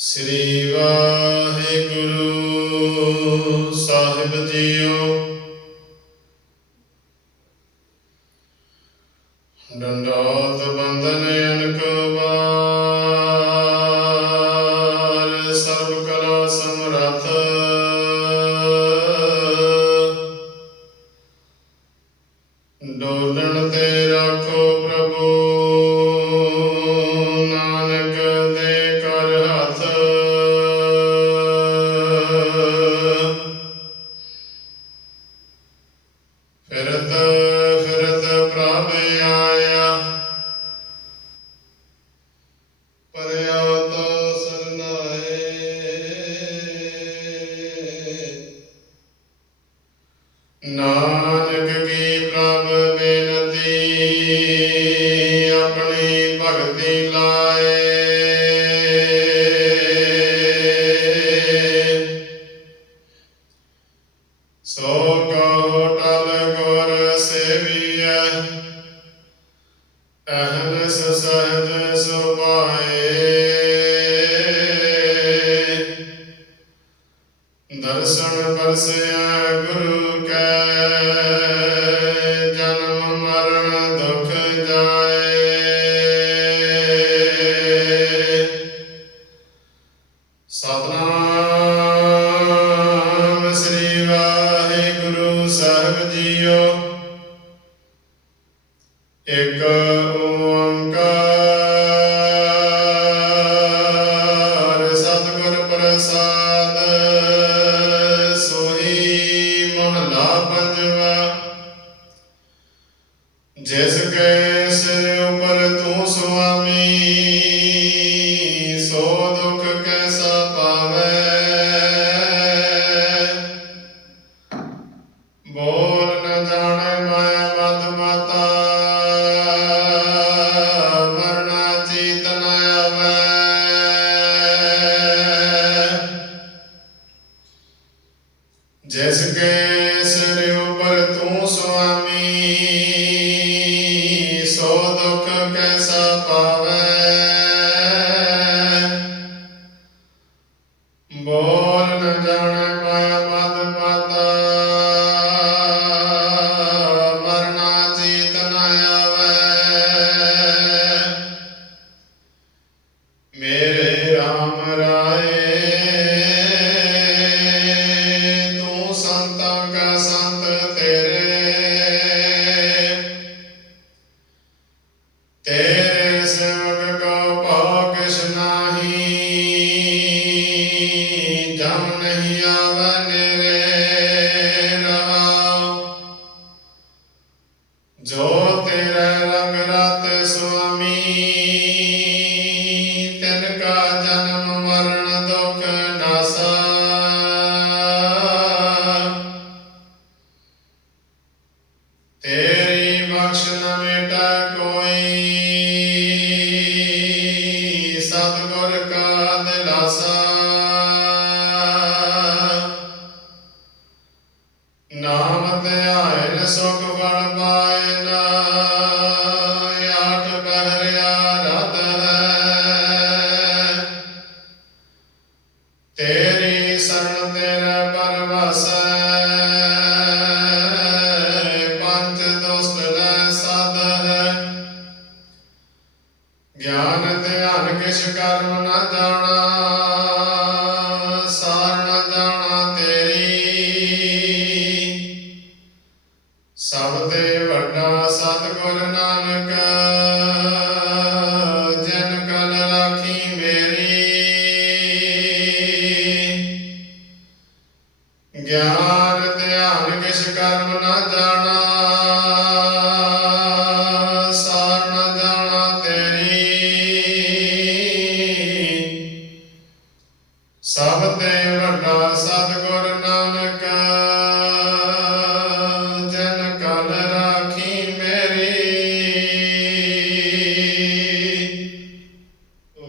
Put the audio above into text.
ਸ੍ਰੀ ਵਾਹਿਗੁਰੂ ਸਾਹਿਬ JIO. ਡੰਡੋਤ ਬੰਦਨ ਅਨਕਵਾ ਫਿਰਤ ਫਿਰਤ ਪ੍ਰਭ ਆਇਆ। ਪਰਿਆ ਤੋ ਸਰਨਾਏ। ਨਾਨਕ ਕੀ ਪ੍ਰਭ ਬੇਨਤੀ, ਆਪਣੀ ਭਗਤੀ ਲਾਏ। ਸੋ ਕਹੋ ਟਲ ਮਰਨ ਦੁਖ ਜਿਸ ਕੇ ਸਿਰ ਉਪਰ ਤੂੰ ਸੁਆਮੀ, ਸੋ ਦੁਖ ਕੈਸਾ ਪਾਵੇ? ਬੋਲ ਨ ਜਾਣੇ ਮੈਂ ਮਤ ਮਾਤਾ ਵਰਣਾ ਚੀਤ ਨ ਆਵੇ। ਜਿਸ ਕੇ ਸਿਰ ਉਪਰ ਤੂੰ ਬੋਲ ਨ ਜਾਣੇ ਮੈਂ ਮਦ ਮਾਤਾ। ਮਰਨਾ ਚੀਤ ਨ ਆਵੇ। ਮੇਰੇ RAM ਰਾਏ, ਤੂੰ ਸੰਤਾਂ ਕਾ ਜੋ ਤੇਰੇ ਰੰਗ ਰਤ ਸੁਆਮੀ, ਤਿਨ ਕਾ ਜਨਮ ਮਰਨ ਦੁਖ ਨਾਸਾ ਤੇਰੀ ਬਖਸ਼ ਨ ਮੇਟਾ ਕੋਈ, ਸਤਿਗੁਰ ਕਾ ਦਿਲਾਸਾ ਨਾਮ ਧਿਆਇ ਨ ਸੁਖ ਤੇਰੀ ਸਰਣ ਤੇਰੇ ਪਰਵਾਸੈ ਪੰਜ ਦੋਸਤ ਲੈ ਸਾਧ ਹੈ। ਗਿਆਨ ਧਿਆਨ ਕਿਛ ਕਰਮ ਨ ਜਾਣਾ, ਸਾਰ ਜਾਣਾ ਤੇਰੀ। ਸਭ ਤੇ